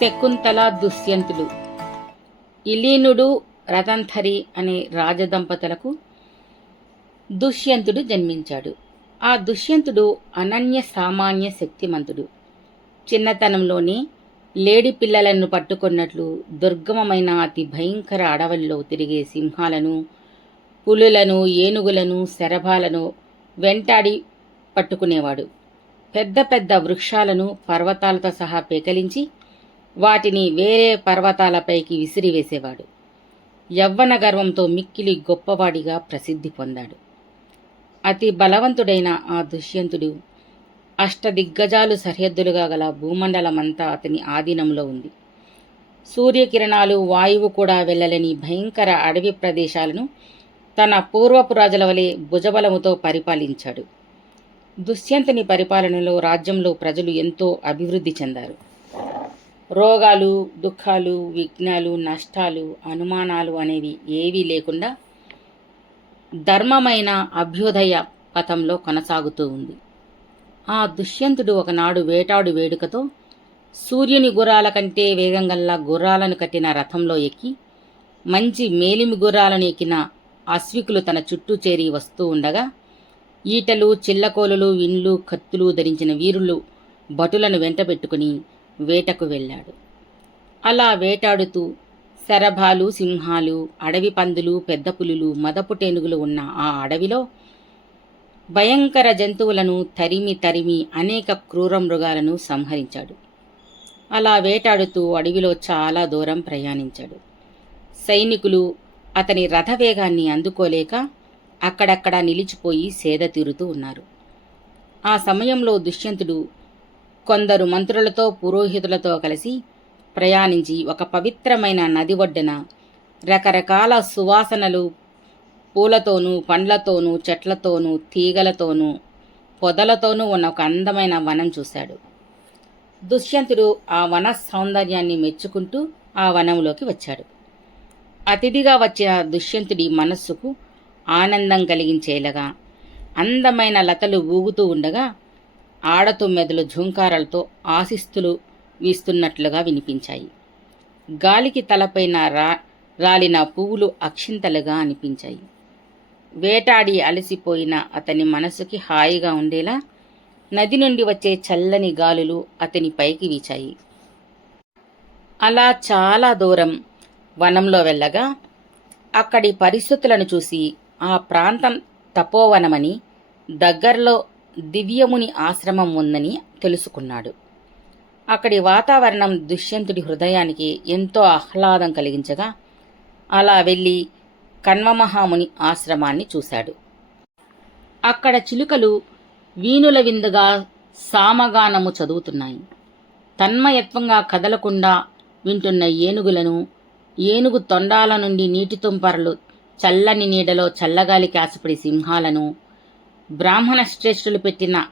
శకుంతల దుష్యంతులు. ఇలీనుడు రతంధరి అనే రాజదంపతులకు దుష్యంతుడు జన్మించాడు. ఆ దుష్యంతుడు అనన్య సామాన్య శక్తిమంతుడు. చిన్నతనంలోనే లేడి పిల్లలను పట్టుకున్నట్లు దుర్గమమైన అతి భయంకర అడవుల్లో తిరిగే సింహాలను పులులను ఏనుగులను శరభాలను వెంటాడి పట్టుకునేవాడు. పెద్ద పెద్ద వృక్షాలను పర్వతాలతో సహా పేకలించి వాటిని వేరే పర్వతాలపైకి విసిరివేసేవాడు. యవ్వన గర్వంతో మిక్కిలి గొప్పవాడిగా ప్రసిద్ధి పొందాడు. అతి బలవంతుడైన ఆ దుష్యంతుడు అష్టదిగ్గజాలు సరిహద్దులుగా గల భూమండలమంతా అతని ఆధీనంలో ఉంది. సూర్యకిరణాలు వాయువు కూడా వెళ్ళలేని భయంకర అడవి ప్రదేశాలను తన పూర్వపు రాజుల వలె భుజబలముతో పరిపాలించాడు. దుష్యంతుని పరిపాలనలో రాజ్యంలో ప్రజలు ఎంతో అభివృద్ధి చెందారు. రోగాలు దుఃఖాలు విఘ్నాలు నష్టాలు అనుమానాలు అనేవి ఏవీ లేకుండా ధర్మమైన అభ్యుదయ పథంలో కొనసాగుతూ ఉంది. ఆ దుష్యంతుడు ఒకనాడు వేటాడు వేడుకతో సూర్యుని గుర్రాల కంటే వేగంగల్లా గుర్రాలను కట్టిన రథంలో ఎక్కి మంచి మేలిమి గుర్రాలను ఎక్కిన అశ్వికులు తన చుట్టూ చేరి వస్తూ ఉండగా ఈటలు చిల్లకోలులు విండ్లు కత్తులు ధరించిన వీరులు భటులను వెంటబెట్టుకుని వేటకు వెళ్ళాడు. అలా వేటాడుతూ శరభాలు సింహాలు అడవి పందులు పెద్ద పులులు మదపుటేనుగులు ఉన్న ఆ అడవిలో భయంకర జంతువులను తరిమి తరిమి అనేక క్రూర మృగాలను సంహరించాడు. అలా వేటాడుతూ అడవిలో చాలా దూరం ప్రయాణించాడు. సైనికులు అతని రథవేగాన్ని అందుకోలేక అక్కడక్కడ నిలిచిపోయి సేద తీరుతూ ఉన్నారు. ఆ సమయంలో దుష్యంతుడు కొందరు మంత్రులతో పురోహితులతో కలిసి ప్రయాణించి ఒక పవిత్రమైన నది ఒడ్డున రకరకాల సువాసనలు పూలతోనూ పండ్లతోనూ చెట్లతోనూ తీగలతోనూ పొదలతోనూ ఉన్న ఒక అందమైన వనం చూశాడు. దుష్యంతుడు ఆ వన సౌందర్యాన్ని మెచ్చుకుంటూ ఆ వనంలోకి వచ్చాడు. అతిథిగా వచ్చిన దుష్యంతుడి మనస్సుకు ఆనందం కలిగించేలాగా అందమైన లతలు ఊగుతూ ఉండగా ఆడతుమ్మెదలు ఝుంకారాలతో ఆశిస్తులు వీస్తున్నట్లుగా వినిపించాయి. గాలికి తలపైన రా రాలిన పువ్వులు అక్షింతలుగా అనిపించాయి. వేటాడి అలసిపోయిన అతని మనసుకి హాయిగా ఉండేలా నది నుండి వచ్చే చల్లని గాలులు అతని పైకి వీచాయి. అలా చాలా దూరం వనంలో వెళ్ళగా అక్కడి పరిస్థితులను చూసి ఆ ప్రాంతం తపోవనమని దగ్గరలో దివ్యముని ఆశ్రమం ఉందని తెలుసుకున్నాడు. అక్కడి వాతావరణం దుష్యంతుడి హృదయానికి ఎంతో ఆహ్లాదం కలిగించగా అలా వెళ్ళి కన్వమహాముని ఆశ్రమాన్ని చూశాడు. అక్కడ చిలుకలు వీణుల విందుగా సామగానము చదువుతున్నాయి. తన్మయత్వంగా కదలకుండా వింటున్న ఏనుగులను ఏనుగు తొండాల నుండి నీటి తుంపరలు చల్లని నీడలో చల్లగాలి ఆశపడి సింహాలను బ్రాహ్మణ శ్రేష్ఠులు పెట్టిన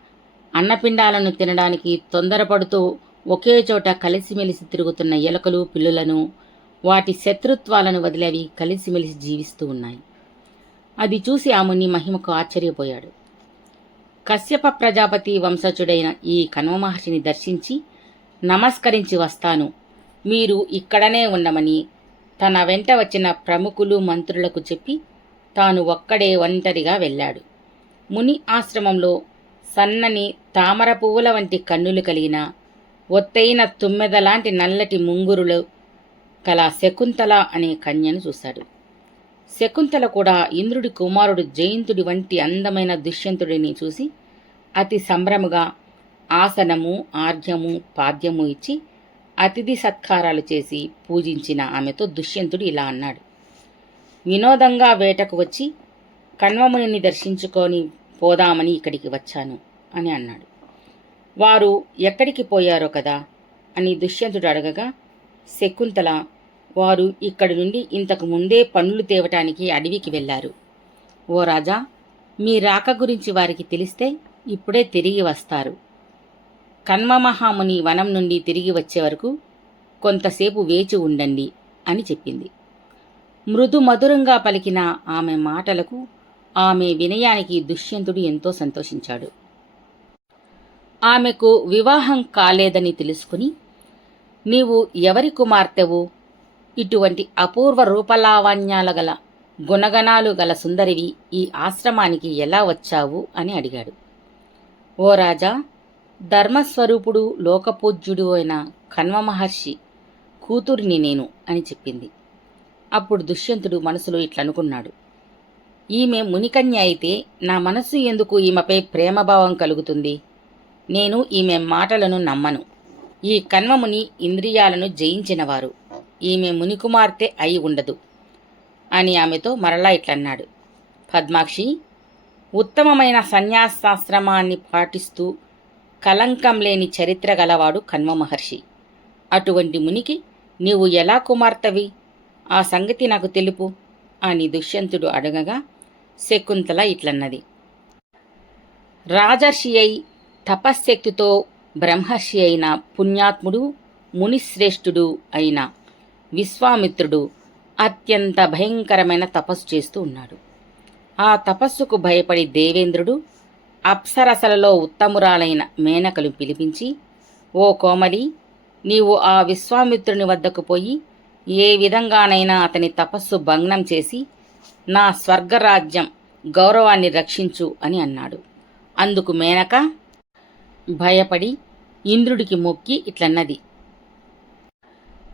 అన్నపిండాలను తినడానికి తొందరపడుతూ ఒకే చోట కలిసిమెలిసి తిరుగుతున్న ఎలుకలు పిల్లులను వాటి శత్రుత్వాలను వదిలేవి కలిసిమెలిసి జీవిస్తూ ఉన్నాయి. అది చూసి ఆ ముని మహిమకు ఆశ్చర్యపోయాడు. కశ్యప ప్రజాపతి వంశజుడైన ఈ కన్వ మహర్షిని దర్శించి నమస్కరించి వస్తాను. మీరు ఇక్కడనే ఉండమని తన వెంట వచ్చిన ప్రముఖులు మంత్రులకు చెప్పి తాను ఒక్కడే ఒంటరిగా వెళ్ళాడు. ముని ఆశ్రమంలో సన్నని తామర పువ్వుల వంటి కన్నులు కలిగిన ఒత్తైన తుమ్మెదలాంటి నల్లటి ముంగురులు కల శకుంతల అనే కన్యను చూశాడు. శకుంతల కూడా ఇంద్రుడి కుమారుడు జయంతుడి వంటి అందమైన దుష్యంతుడిని చూసి అతి సంభ్రముగా ఆసనము ఆర్ఘ్యము పాద్యము ఇచ్చి అతిథి సత్కారాలు చేసి పూజించిన ఆమెతో దుష్యంతుడు ఇలా అన్నాడు. వినోదంగా వేటకు వచ్చి కణ్వముని దర్శించుకొని పోదామని ఇక్కడికి వచ్చాను అని అన్నాడు. వారు ఎక్కడికి పోయారో కదా? అని దుష్యంతుడు అడగగా శకుంతల వారు ఇక్కడి నుండి ఇంతకు ముందే పనులు తేవటానికి అడవికి వెళ్ళారు. ఓ రాజా మీ రాక గురించి వారికి తెలిస్తే ఇప్పుడే తిరిగి వస్తారు. కన్మమహాముని వనం నుండి తిరిగి వచ్చే వరకు కొంతసేపు వేచి ఉండండి అని చెప్పింది. మృదు మధురంగా పలికిన ఆమె మాటలకు ఆమె వినయానికి దుష్యంతుడు ఎంతో సంతోషించాడు. ఆమెకు వివాహం కాలేదని తెలుసుకుని నీవు ఎవరి కుమార్తెవు? ఇటువంటి అపూర్వ రూపలావణ్యాల గల గుణగణాలు గల సుందరివి ఈ ఆశ్రమానికి ఎలా వచ్చావు? అని అడిగాడు. ఓ రాజా ధర్మస్వరూపుడు లోకపూజ్యుడు అయిన కన్వ మహర్షి కూతురిని నేను అని చెప్పింది. అప్పుడు దుష్యంతుడు మనసులో ఇట్లనుకున్నాడు. ఈమె మునికన్య అయితే నా మనస్సు ఎందుకు ఈమెపై ప్రేమభావం కలుగుతుంది? నేను ఈమె మాటలను నమ్మను. ఈ కన్వముని ఇంద్రియాలను జయించినవారు. ఈమె మునికుమార్తె అయి ఉండదు. అని ఆమెతో మరలా ఇట్లన్నాడు. పద్మాక్షి ఉత్తమమైన సన్యాసాశ్రమాన్ని పాటిస్తూ కలంకం లేని చరిత్ర గలవాడు కన్వ మహర్షి అటువంటి మునికి నీవు ఎలా కుమార్తెవి? ఆ సంగతి నాకు తెలుపు అని దుష్యంతుడు అడగగా శకుంతల ఇట్లన్నది. రాజర్షి అయి తపశ్శక్తితో బ్రహ్మర్షి అయిన పుణ్యాత్ముడు మునిశ్రేష్ఠుడు అయిన విశ్వామిత్రుడు అత్యంత భయంకరమైన తపస్సు చేస్తూ ఉన్నాడు. ఆ తపస్సుకు భయపడి దేవేంద్రుడు అప్సరసలలో ఉత్తమురాలైన మేనకలు పిలిపించి ఓ కోమలి నీవు ఆ విశ్వామిత్రుని వద్దకు పోయి ఏ విధంగానైనా అతని తపస్సు భగ్నం చేసి నా స్వర్గరాజ్యం గౌరవాన్ని రక్షించు అని అన్నాడు. అందుకు మేనక భయపడి ఇంద్రుడికి మొక్కి ఇట్లన్నది.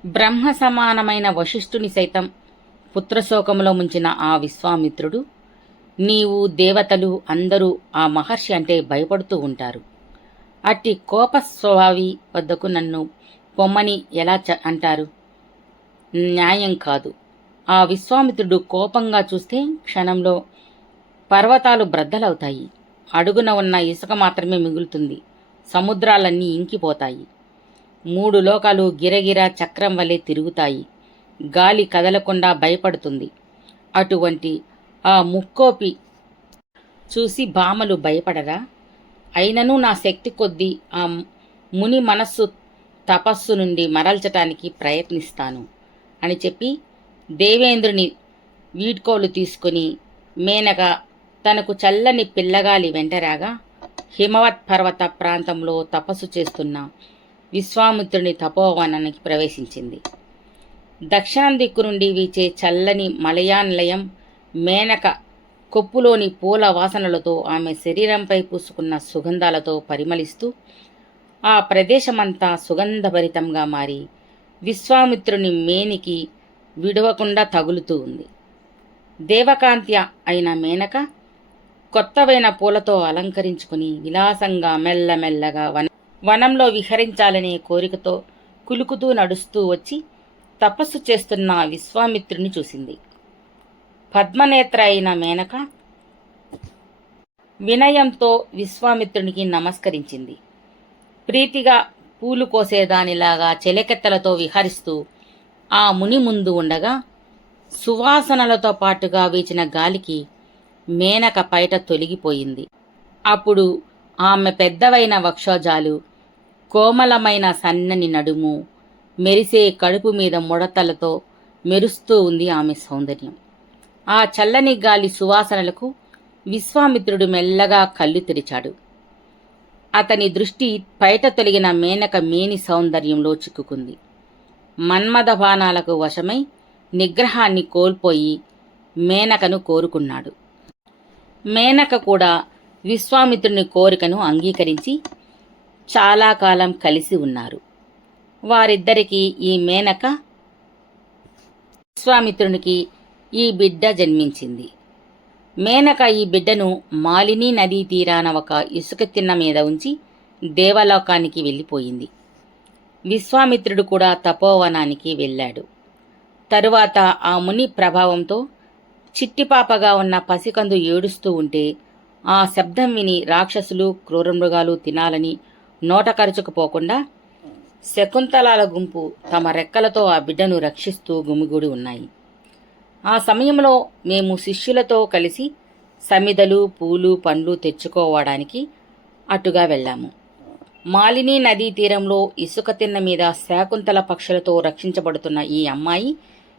బ్రహ్మ సమానమైన వశిష్ఠుని సైతం పుత్రశోకంలో ముంచిన ఆ విశ్వామిత్రుడు నీవు దేవతలు అందరూ ఆ మహర్షి అంటే భయపడుతూ ఉంటారు. అట్టి కోపస్వభావి వద్దకు నన్ను పొమ్మని ఎలా చ అంటారు? న్యాయం కాదు. ఆ విశ్వామిత్రుడు కోపంగా చూస్తే క్షణంలో పర్వతాలు బ్రద్దలవుతాయి. అడుగున ఉన్న ఇసుక మాత్రమే మిగులుతుంది. సముద్రాలన్నీ ఇంకిపోతాయి. మూడు లోకాలు గిరగిర చక్రం వలె తిరుగుతాయి. గాలి కదలకుండా భయపడుతుంది. అటువంటి ఆ ముక్కోపి చూసి భామలు భయపడరా? అయినను నా శక్తి కొద్దీ ఆ ముని మనస్సు తపస్సు నుండి మరల్చటానికి ప్రయత్నిస్తాను అని చెప్పి దేవేంద్రుని వీడ్కోలు తీసుకుని మేనక తనకు చల్లని పిల్లగాలి వెంటరాగా హిమవత్ పర్వత ప్రాంతంలో తపస్సు చేస్తున్న విశ్వామిత్రుని తపోవనానికి ప్రవేశించింది. దక్షిణం దిక్కు నుండి వీచే చల్లని మలయానిలయం మేనక కొప్పులోని పూల వాసనలతో ఆమె శరీరంపై పూసుకున్న సుగంధాలతో పరిమళిస్తూ ఆ ప్రదేశమంతా సుగంధభరితంగా మారి విశ్వామిత్రుని మేనికి విడవకుండా తగులుతూ ఉంది. దేవకాంత్య అయిన మేనక కొత్తవైన పూలతో అలంకరించుకుని విలాసంగా మెల్లమెల్లగా వన వనంలో విహరించాలనే కోరికతో కులుకుతూ నడుస్తూ వచ్చి తపస్సు చేస్తున్న విశ్వామిత్రుని చూసింది. పద్మనేత్ర అయిన మేనక వినయంతో విశ్వామిత్రునికి నమస్కరించింది. ప్రీతిగా పూలు కోసేదానిలాగా చెలకెత్తలతో విహరిస్తూ ఆ ముని ముందు ఉండగా సువాసనలతో పాటుగా వీచిన గాలికి మేనక పైట తొలగిపోయింది. అప్పుడు ఆమె పెద్దవైన వక్షోజాలు కోమలమైన సన్నని నడుము మెరిసే కడుపు మీద ముడతలతో మెరుస్తూ ఉంది ఆమె సౌందర్యం. ఆ చల్లని గాలి సువాసనలకు విశ్వామిత్రుడు మెల్లగా కళ్ళు తెరిచాడు. అతని దృష్టి పైట తొలగిన మేనక మేని సౌందర్యంలో చిక్కుకుంది. మన్మథ బాణాలకు వశమై నిగ్రహాన్ని కోల్పోయి మేనకను కోరుకున్నాడు. మేనక కూడా విశ్వామిత్రుని కోరికను అంగీకరించి చాలా కాలం కలిసి ఉన్నారు. వారిద్దరికీ ఈ మేనక విశ్వామిత్రునికి ఈ బిడ్డ జన్మించింది. మేనక ఈ బిడ్డను మాలిని నదీ తీరాన ఒక ఇసుక తిన్న మీద ఉంచి దేవలోకానికి వెళ్ళిపోయింది. విశ్వామిత్రుడు కూడా తపోవనానికి వెళ్ళాడు. తరువాత ఆ ముని ప్రభావంతో చిట్టిపాపగా ఉన్న పసికందు ఏడుస్తూ ఉంటే ఆ శబ్దం విని రాక్షసులు క్రూరమృగాలు తినాలని నోట కరుచుకుపోకుండా శకుంతలాల గుంపు తమ రెక్కలతో ఆ బిడ్డను రక్షిస్తూ గుమిగూడి ఉన్నాయి. ఆ సమయంలో మేము శిష్యులతో కలిసి సమిదలు పూలు పండ్లు తెచ్చుకోవడానికి అటుగా వెళ్ళాము. మాలిని నదీ తీరంలో ఇసుక తిన్న మీద శాకుంతల పక్షులతో రక్షించబడుతున్న ఈ అమ్మాయి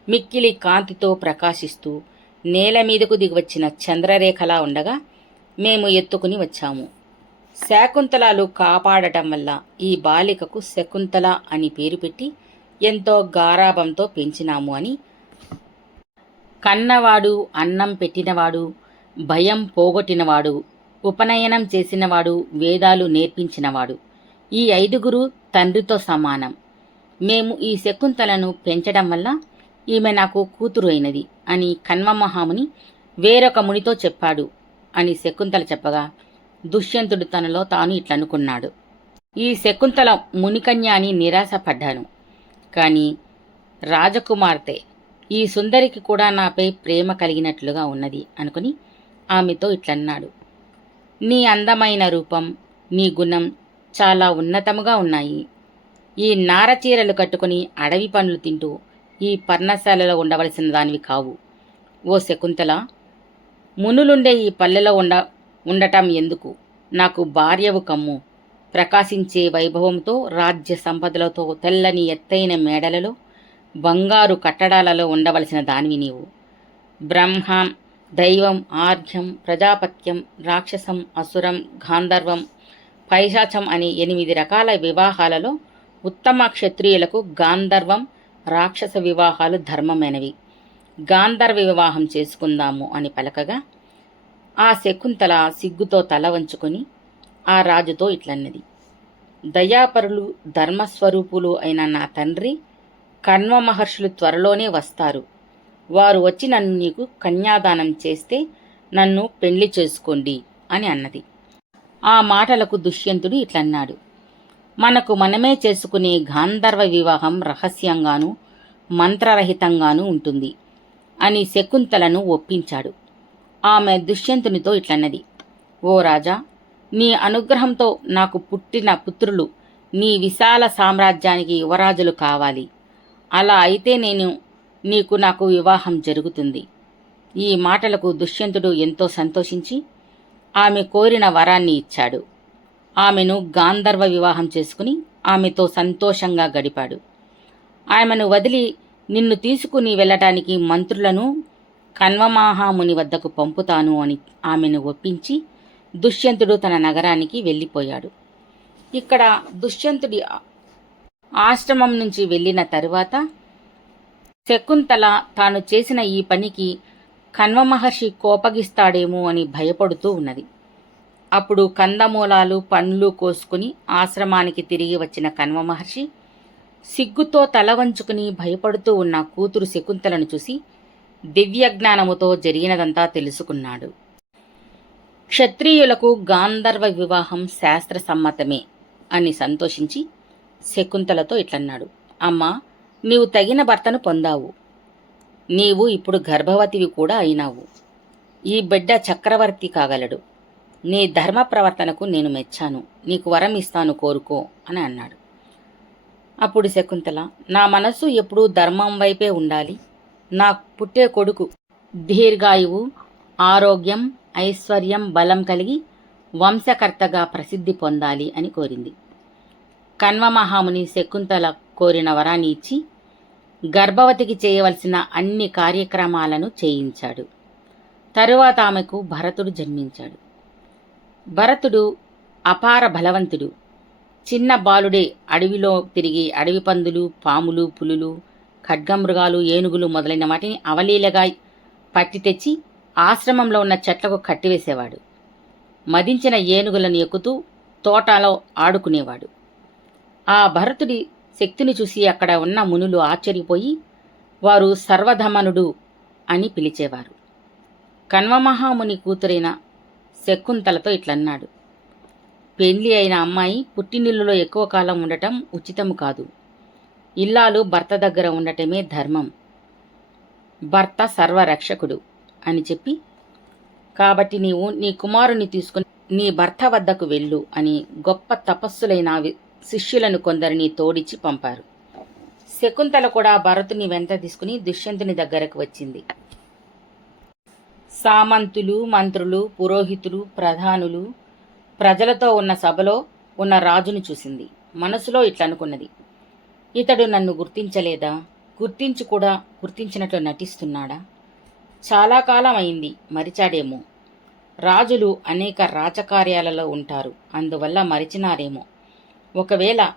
మిక్కిలి కాంతితో ప్రకాశిస్తూ నేల మీదకు దిగివచ్చిన చంద్రరేఖలా ఉండగా మేము ఎత్తుకుని వచ్చాము. శాకుంతలాలు కాపాడటం వల్ల ఈ బాలికకు శకుంతల అని పేరు పెట్టి ఎంతో గారాభంతో పెంచినాము అని. కన్నవాడు అన్నం పెట్టినవాడు భయం పోగొట్టినవాడు ఉపనయనం చేసినవాడు వేదాలు నేర్పించినవాడు. ఈ ఐదుగురు తండ్రితో సమానం. మేము ఈ శకుంతలను పెంచడం వల్ల ఈమె నాకు కూతురు అయినది అని కన్వమహాముని వేరొక మునితో చెప్పాడు అని శకుంతల చెప్పగా దుష్యంతుడు తనలో తాను ఇట్లనుకున్నాడు. ఈ శకుంతల మునికన్య అని నిరాశపడ్డాను. కానీ రాజకుమార్తె ఈ సుందరికి కూడా నాపై ప్రేమ కలిగినట్లుగా ఉన్నది అనుకుని ఆమెతో ఇట్లన్నాడు. నీ అందమైన రూపం నీ గుణం చాలా ఉన్నతముగా ఉన్నాయి. ఈ నారచీరలు కట్టుకుని అడవి పనులు తింటూ ఈ పర్ణశాలలో ఉండవలసిన దానివి కావు. ఓ శకుంతల మునులుండే ఈ పల్లెలో ఉండ ఉండటం ఎందుకు? నాకు భార్యవు కమ్ము. ప్రకాశించే వైభవంతో రాజ్య సంపదలతో తెల్లని ఎత్తైన మేడలలో బంగారు కట్టడాలలో ఉండవలసిన దానివి నీవు. బ్రహ్మం దైవం ఆర్ఘ్యం ప్రజాపత్యం రాక్షసం అసురం గాంధర్వం పైశాచం అని ఎనిమిది రకాల వివాహాలలో ఉత్తమ క్షత్రియులకు గాంధర్వం రాక్షస వివాహాలు ధర్మమైనవి. గాంధర్వ వివాహం చేసుకుందాము అని పలకగా ఆ శకుంతల సిగ్గుతో తల వంచుకొని ఆ రాజుతో ఇట్లన్నది. దయాపరులు ధర్మస్వరూపులు అయిన నా తండ్రి కన్వ మహర్షులు త్వరలోనే వస్తారు. వారు వచ్చి నన్ను నీకు కన్యాదానం చేస్తే నన్ను పెళ్ళి చేసుకోండి అని అన్నది. ఆ మాటలకు దుష్యంతుడు ఇట్లన్నాడు. మనకు మనమే చేసుకునే గాంధర్వ వివాహం రహస్యంగాను మంత్రరహితంగానూ ఉంటుంది అని శకుంతలను ఒప్పించాడు. ఆమె దుష్యంతునితో ఇట్లన్నది ఓ రాజా నీ అనుగ్రహంతో నాకు పుట్టిన పుత్రులు నీ విశాల సామ్రాజ్యానికి యువరాజులు కావాలి. అలా అయితే నేను నీకు నాకు వివాహం జరుగుతుంది. ఈ మాటలకు దుష్యంతుడు ఎంతో సంతోషించి ఆమె కోరిన వరాన్ని ఇచ్చాడు. ఆమెను గాంధర్వ వివాహం చేసుకుని ఆమెతో సంతోషంగా గడిపాడు. ఆమెను వదిలి నిన్ను తీసుకుని వెళ్ళటానికి మంత్రులను కన్వమాహాముని వద్దకు పంపుతాను అని ఆమెను ఒప్పించి దుష్యంతుడు తన నగరానికి వెళ్ళిపోయాడు. ఇక్కడ దుష్యంతుడి ఆశ్రమం నుంచి వెళ్ళిన తరువాత శకుంతల తాను చేసిన ఈ పనికి కన్వమహర్షి కోపగిస్తాడేమో అని భయపడుతూ ఉన్నది. అప్పుడు కందమూలాలు పండ్లు కోసుకుని ఆశ్రమానికి తిరిగి వచ్చిన కన్వ మహర్షి సిగ్గుతో తల వంచుకుని భయపడుతూ ఉన్న కూతురు శకుంతలను చూసి దివ్యజ్ఞానముతో జరిగినదంతా తెలుసుకున్నాడు. క్షత్రియులకు గాంధర్వ వివాహం శాస్త్ర సమ్మతమే అని సంతోషించి శకుంతలతో ఇట్లన్నాడు. అమ్మా నీవు తగిన భర్తను పొందావు. నీవు ఇప్పుడు గర్భవతివి కూడా అయినావు. ఈ బిడ్డ చక్రవర్తి కాగలడు. నీ ధర్మ ప్రవర్తనకు నేను మెచ్చాను. నీకు వరం ఇస్తాను కోరుకో అని అన్నాడు. అప్పుడు శకుంతల నా మనస్సు ఎప్పుడూ ధర్మం వైపే ఉండాలి. నా పుట్టే కొడుకు దీర్ఘాయువు ఆరోగ్యం ఐశ్వర్యం బలం కలిగి వంశకర్తగా ప్రసిద్ధి పొందాలి అని కోరింది. కన్వమహాముని శకుంతల కోరిన వరాన్ని ఇచ్చి గర్భవతికి చేయవలసిన అన్ని కార్యక్రమాలను చేయించాడు. తరువాత ఆమెకు భరతుడు జన్మించాడు. భరతుడు అపార బలవంతుడు. చిన్న బాలుడే అడవిలో తిరిగి అడవి పందులు పాములు పులులు ఖడ్గమృగాలు ఏనుగులు మొదలైన వాటిని అవలీలగా పట్టి తెచ్చి ఆశ్రమంలో ఉన్న చెట్లకు కట్టివేసేవాడు. మదించిన ఏనుగులను ఎక్కుతూ తోటలో ఆడుకునేవాడు. ఆ భరతుడి శక్తిని చూసి అక్కడ ఉన్న మునులు ఆశ్చర్యపోయి వారు సర్వధమనుడు అని పిలిచేవారు. కన్వమహాముని కూతురైన శకుంతలతో ఇట్లన్నాడు. పెళ్ళి అయిన అమ్మాయి పుట్టినిల్లులో ఎక్కువ కాలం ఉండటం ఉచితము కాదు. ఇల్లాలు భర్త దగ్గర ఉండటమే ధర్మం. భర్త సర్వరక్షకుడు అని చెప్పి కాబట్టి నీవు నీ కుమారుని తీసుకుని నీ భర్త వద్దకు వెళ్ళు అని గొప్ప తపస్సులైన శిష్యులను కొందరిని తోడిచి పంపారు. శకుంతల కూడా భరతుని వెంట తీసుకుని దుష్యంతుని దగ్గరకు వచ్చింది. సామంతులు మంత్రులు పురోహితులు ప్రధానులు ప్రజలతో ఉన్న సభలో ఉన్న రాజును చూసింది. మనసులో ఇట్లనుకున్నది. ఇతడు నన్ను గుర్తించలేదా? గుర్తించి కూడా గుర్తించినట్లు నటిస్తున్నాడా? చాలా కాలం అయింది మరిచాడేమో. రాజులు అనేక రాజకార్యాలలో ఉంటారు అందువల్ల మరిచినారేమో. ఒకవేళ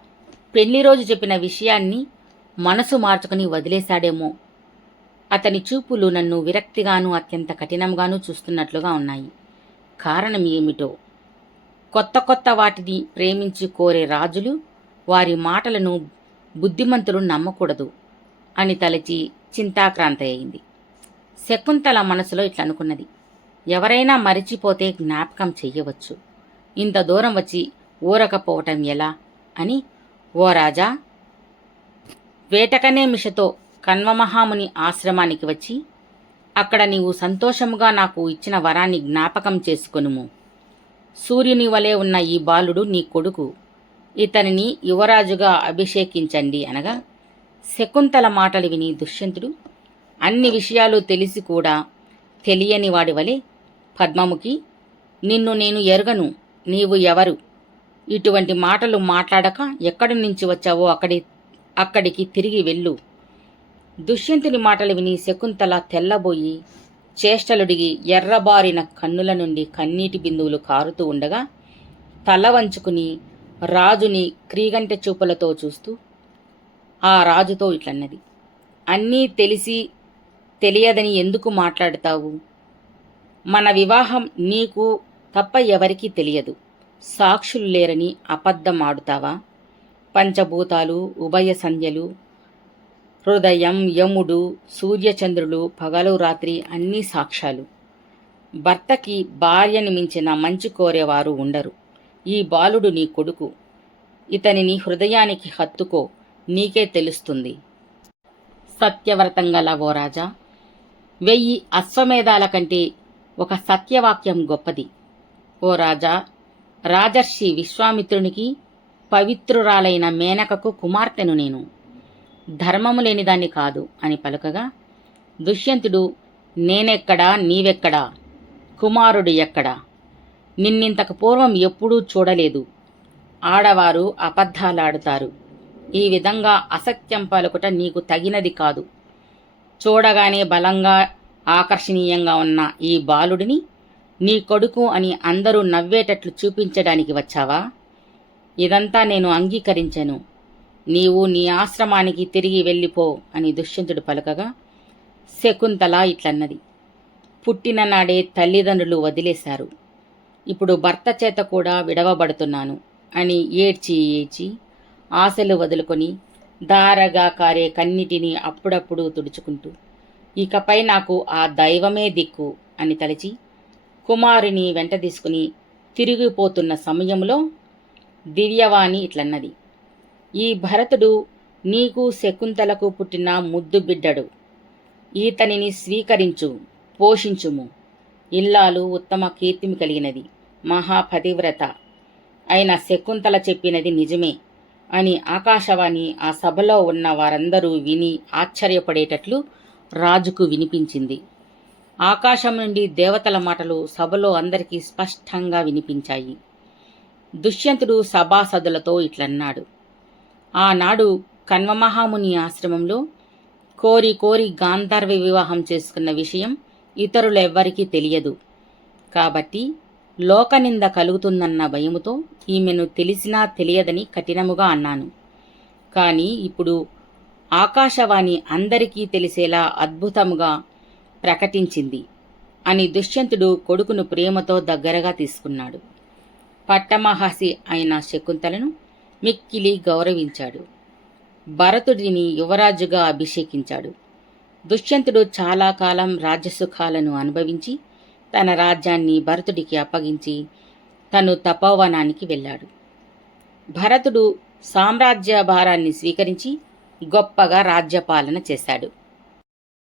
పెళ్ళి రోజు చెప్పిన విషయాన్ని మనసు మార్చుకుని వదిలేశాడేమో. అతని చూపులు నన్ను విరక్తిగాను అత్యంత కఠినంగానూ చూస్తున్నట్లుగా ఉన్నాయి. కారణం ఏమిటో? కొత్త కొత్త వాటిని ప్రేమించి కోరే రాజులు వారి మాటలను బుద్ధిమంతులు నమ్మకూడదు అని తలచి చింతాక్రాంత అయింది శకుంతల మనసులో ఇట్లా అనుకున్నది ఎవరైనా మరిచిపోతే జ్ఞాపకం చెయ్యవచ్చు. ఇంత దూరం వచ్చి ఊరకపోవటం ఎలా? అని ఓ రాజా వేటకనే మిషతో కన్వమహాముని ఆశ్రమానికి వచ్చి అక్కడ నీవు సంతోషముగా నాకు ఇచ్చిన వరాన్ని జ్ఞాపకం చేసుకొనుము. సూర్యుని వలె ఉన్న ఈ బాలుడు నీ కొడుకు. ఇతనిని యువరాజుగా అభిషేకించండి అనగా శకుంతల మాటలు విని దుష్యంతుడు అన్ని విషయాలు తెలిసి కూడా తెలియని వాడి వలె పద్మముఖి నిన్ను నేను ఎరుగను నీవు ఎవరు? ఇటువంటి మాటలు మాట్లాడక ఎక్కడి నుంచి వచ్చావో అక్కడి అక్కడికి తిరిగి వెళ్ళు. దుష్యంతుని మాటలు విని శకుంతల తెల్లబోయి చేష్టలుడిగి ఎర్రబారిన కన్నుల నుండి కన్నీటి బిందువులు కారుతూ ఉండగా తల వంచుకుని రాజుని క్రీగంట చూపులతో చూస్తూ ఆ రాజుతో ఇట్లన్నది. అన్నీ తెలిసి తెలియదని ఎందుకు మాట్లాడతావు? మన వివాహం నీకు తప్ప ఎవరికీ తెలియదు. సాక్షులు లేరని అబద్ధం ఆడుతావా పంచభూతాలు ఉభయ సంధ్యలు హృదయం యముడు సూర్యచంద్రులు పగలు రాత్రి అన్నీ సాక్ష్యాలు. భర్తకి భార్యని మించిన మంచి కోరేవారు ఉండరు. ఈ బాలుడు నీ కొడుకు. ఇతనిని హృదయానికి హత్తుకో నీకే తెలుస్తుంది. సత్యవ్రతం గల ఓ రాజా వెయ్యి అశ్వమేధాల కంటే ఒక సత్యవాక్యం గొప్పది. ఓ రాజా రాజర్షి విశ్వామిత్రునికి పవిత్రురాలైన మేనకకు కుమార్తెను నేను. ధర్మము లేనిదాన్ని కాదు అని పలుకగా దుష్యంతుడు నేనెక్కడా నీవెక్కడా? కుమారుడు ఎక్కడా? నిన్నింతకు పూర్వం ఎప్పుడూ చూడలేదు. ఆడవారు అబద్ధాలాడుతారు. ఈ విధంగా అసత్యం పలుకుట నీకు తగినది కాదు. చూడగానే బలంగా ఆకర్షణీయంగా ఉన్న ఈ బాలుడిని నీ కొడుకు అని అందరూ నవ్వేటట్లు చూపించడానికి వచ్చావా? ఇదంతా నేను అంగీకరించాను. నీవు నీ ఆశ్రమానికి తిరిగి వెళ్ళిపో అని దుష్యంతుడు పలకగా శకుంతల ఇట్లన్నది. పుట్టిన నాడే తల్లిదండ్రులు వదిలేశారు. ఇప్పుడు భర్త చేత కూడా విడవబడుతున్నాను అని ఏడ్చి ఏడ్చి ఆశలు వదులుకొని దారగా కారే కన్నిటిని అప్పుడప్పుడు తుడుచుకుంటూ ఇకపై నాకు ఆ దైవమే దిక్కు అని తలచి కుమారుని వెంట తీసుకుని తిరిగిపోతున్న సమయంలో దివ్యవాణి ఇట్లన్నది. ఈ భరతుడు నీకు శకుంతలకు పుట్టిన ముద్దు బిడ్డడు. ఈతనిని స్వీకరించు పోషించుము. ఇల్లాలు ఉత్తమ కీర్తిమి కలిగినది. మహాపతివ్రత. అయిన శకుంతల చెప్పినది నిజమే అని ఆకాశవాణి ఆ సభలో ఉన్న వారందరూ విని ఆశ్చర్యపడేటట్లు రాజుకు వినిపించింది. ఆకాశం నుండి దేవతల మాటలు సభలో అందరికీ స్పష్టంగా వినిపించాయి. దుష్యంతుడు సభాసదులతో ఇట్లన్నాడు. ఆనాడు కన్వమహాముని ఆశ్రమంలో కోరి కోరి గాంధర్వ వివాహం చేసుకున్న విషయం ఇతరులెవ్వరికీ తెలియదు. కాబట్టి లోకనింద కలుగుతుందన్న భయముతో ఈమెను తెలిసినా తెలియదని కఠినముగా అన్నాను. కానీ ఇప్పుడు ఆకాశవాణి అందరికీ తెలిసేలా అద్భుతముగా ప్రకటించింది అని దుష్యంతుడు కొడుకును ప్రేమతో దగ్గరగా తీసుకున్నాడు. పట్టమహాసి అయిన శకుంతలను మిక్కిలి గౌరవించాడు. భరతుడిని యువరాజుగా అభిషేకించాడు. దుష్యంతుడు చాలా కాలం రాజ్యసుఖాలను అనుభవించి తన రాజ్యాన్ని భరతుడికి అప్పగించి తను తపోవనానికి వెళ్ళాడు. భరతుడు సామ్రాజ్య భారాన్ని స్వీకరించి గొప్పగా రాజ్యపాలన చేశాడు.